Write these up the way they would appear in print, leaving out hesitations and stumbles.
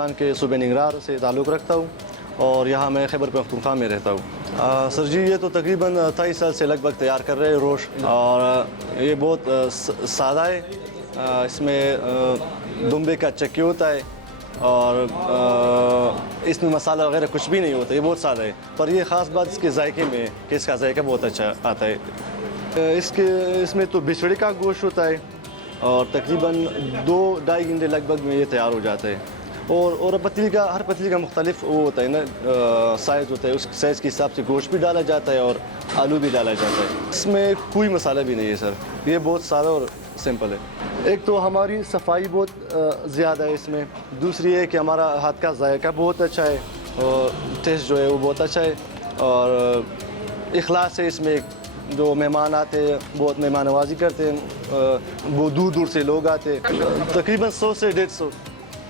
پاکستان کے صوبے ننگرہار سے تعلق رکھتا ہوں اور یہاں میں خیبر پختونخوا میں رہتا ہوں۔ سر جی یہ تو تقریباً 28 سال سے لگ بھگ تیار کر رہے ہیں روش، اور یہ بہت سادہ ہے۔ اس میں دمبے کا چکی ہوتا ہے اور اس میں مسالہ وغیرہ کچھ بھی نہیں ہوتا، یہ بہت سادہ ہے۔ پر یہ خاص بات اس کے ذائقے میں کہ اس کا ذائقہ بہت اچھا آتا ہے۔ اس میں تو بچھڑے کا گوشت ہوتا ہے اور تقریباً 2-2.5 گھنٹے لگ بھگ میں یہ تیار ہو جاتا ہے۔ اور ہر پتیلی کا مختلف وہ ہوتا ہے نا، سائز ہوتا ہے، اس سائز کے حساب سے گوشت بھی ڈالا جاتا ہے اور آلو بھی ڈالا جاتا ہے۔ اس میں کوئی مسالہ بھی نہیں ہے سر، یہ بہت سادہ اور سمپل ہے۔ ایک تو ہماری صفائی بہت زیادہ ہے اس میں، دوسری ہے کہ ہمارا ہاتھ کا ذائقہ بہت اچھا ہے اور ٹیسٹ جو ہے وہ بہت اچھا ہے، اور اخلاص ہے اس میں۔ جو مہمان آتے ہیں بہت مہمان نوازی کرتے ہیں، وہ دور دور سے لوگ آتے ہیں، تقریباً 100 سے 150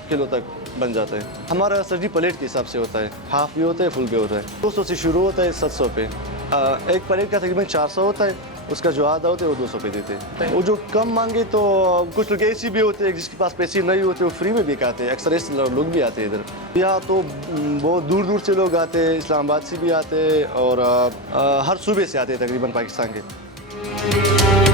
کلو تک بن جاتا ہے۔ ہمارا سر جی پلیٹ کے حساب سے ہوتا ہے، ہاف بھی ہوتا ہے، فل بھی ہوتا ہے۔ 200 سے شروع ہوتا ہے 700 پہ، ایک پلیٹ کا تقریباً 400 ہوتا ہے، اس کا جو آدھا ہوتا ہے وہ 200 پہ دیتے ہیں۔ وہ جو کم مانگے تو کچھ لوگ ایسی بھی ہوتے ہیں جس کے پاس پیسے نہیں ہوتے وہ فری میں بھی کھاتے ہیں، اکثر ایسے لوگ بھی آتے ہیں ادھر۔ یہاں تو بہت دور دور سے لوگ آتے ہیں، اسلام آباد سے بھی آتے ہیں اور ہر صوبے سے آتے ہیں تقریباً پاکستان کے۔